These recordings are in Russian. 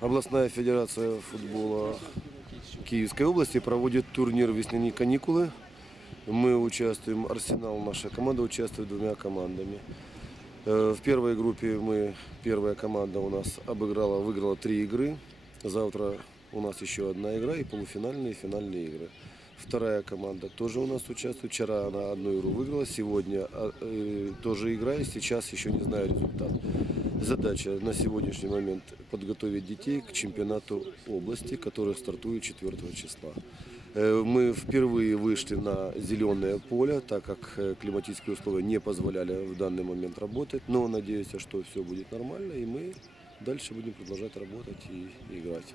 Областная федерация футбола Киевской области проводит турнир «Весенние каникулы». Мы участвуем, Арсенал, наша команда участвует двумя командами. Э, В первой группе мы, первая команда у нас обыграла, выиграла три игры. Завтра у нас еще одна игра и полуфинальные и финальные игры. Вторая команда тоже у нас участвует. Вчера она одну игру выиграла, сегодня э, тоже играет. Сейчас еще не знаю результат. Задача на сегодняшний момент подготовить детей к чемпионату области, который стартует 4 числа. Э, Мы впервые вышли на зеленое поле, так как э, климатические условия не позволяли в данный момент работать. Но надеюсь, что все будет нормально, и мы дальше будем продолжать работать и играть.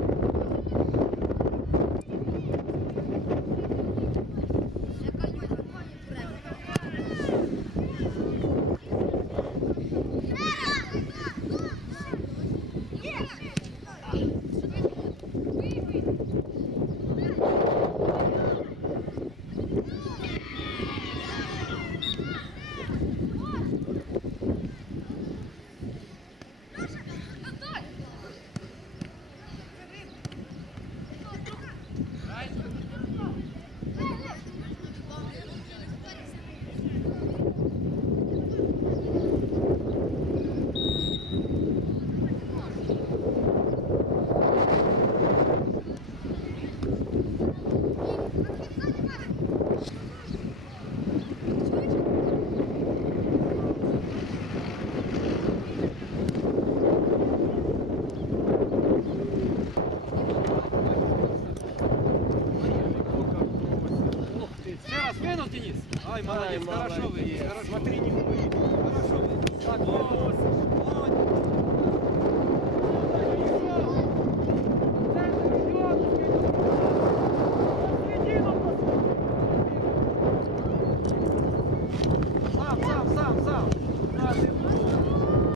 Денис. Ай, молодец, хорошо вы, хорошо. Смотри, не